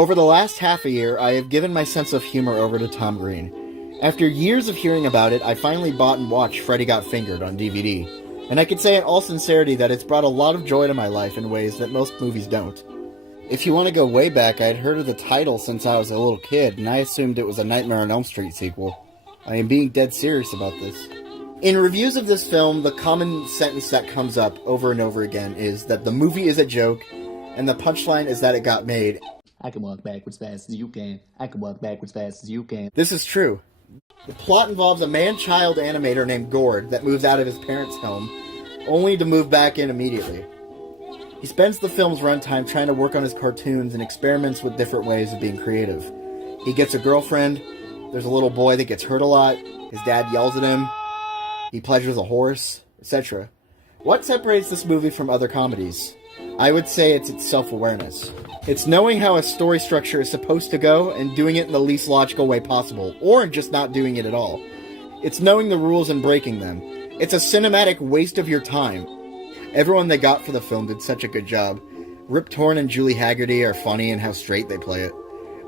Over the last half a year, I have given my sense of humor over to Tom Green. After years of hearing about it, I finally bought and watched Freddy Got Fingered on DVD. And I can say in all sincerity that it's brought a lot of joy to my life in ways that most movies don't. If you want to go way back, I had heard of the title since I was a little kid, and I assumed it was a Nightmare on Elm Street sequel. I am being dead serious about this. In reviews of this film, the common sentence that comes up over and over again is that the movie is a joke, and the punchline is that it got made. I can walk backwards fast as you can. I can walk backwards fast as you can. This is true. The plot involves a man-child animator named Gord that moves out of his parents' home, only to move back in immediately. He spends the film's runtime trying to work on his cartoons and experiments with different ways of being creative. He gets a girlfriend, there's a little boy that gets hurt a lot, his dad yells at him, he pleasures a horse, etc. What separates this movie from other comedies? I would say it's its self-awareness. It's knowing how a story structure is supposed to go and doing it in the least logical way possible, or just not doing it at all. It's knowing the rules and breaking them. It's a cinematic waste of your time. Everyone they got for the film did such a good job. Rip Torn and Julie Haggerty are funny in how straight they play it.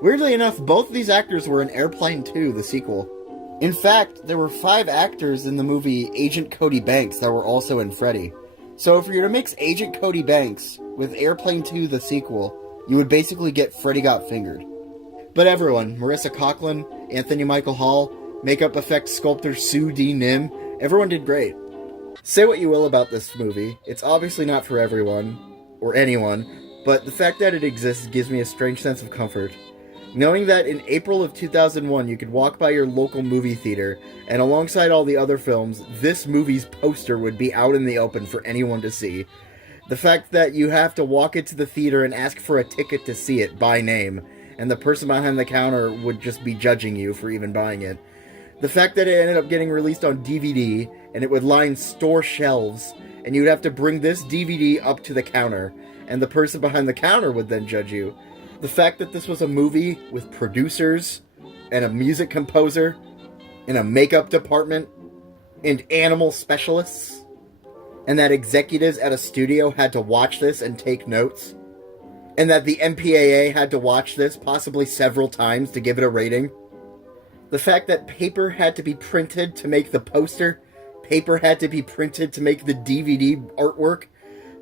Weirdly enough, both of these actors were in Airplane 2, the sequel. In fact, there were 5 actors in the movie Agent Cody Banks that were also in Freddy. So if you were to mix Agent Cody Banks with Airplane 2, the sequel, you would basically get Freddy Got Fingered. But everyone, Marissa Coughlan, Anthony Michael Hall, makeup effects sculptor Sue D. Nim, everyone did great. Say what you will about this movie, it's obviously not for everyone, or anyone, but the fact that it exists gives me a strange sense of comfort. Knowing that in April of 2001 you could walk by your local movie theater, and alongside all the other films, this movie's poster would be out in the open for anyone to see. The fact that you have to walk into the theater and ask for a ticket to see it by name, and the person behind the counter would just be judging you for even buying it. The fact that it ended up getting released on DVD, and it would line store shelves, and you'd have to bring this DVD up to the counter, and the person behind the counter would then judge you. The fact that this was a movie with producers, and a music composer, and a makeup department, and animal specialists, and that executives at a studio had to watch this and take notes, and that the MPAA had to watch this possibly several times to give it a rating. The fact that paper had to be printed to make the poster, paper had to be printed to make the DVD artwork,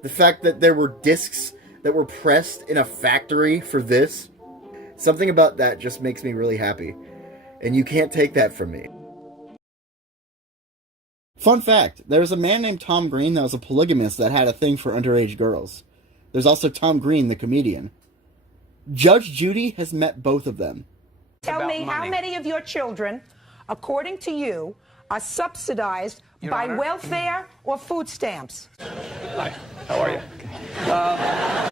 the fact that there were discs that were pressed in a factory for this, something about that just makes me really happy. And you can't take that from me. Fun fact, there was a man named Tom Green that was a polygamist that had a thing for underage girls. There's also Tom Green, the comedian. Judge Judy has met both of them. Tell me how many of your children, according to you, are subsidized by welfare or food stamps? Hi, how are you?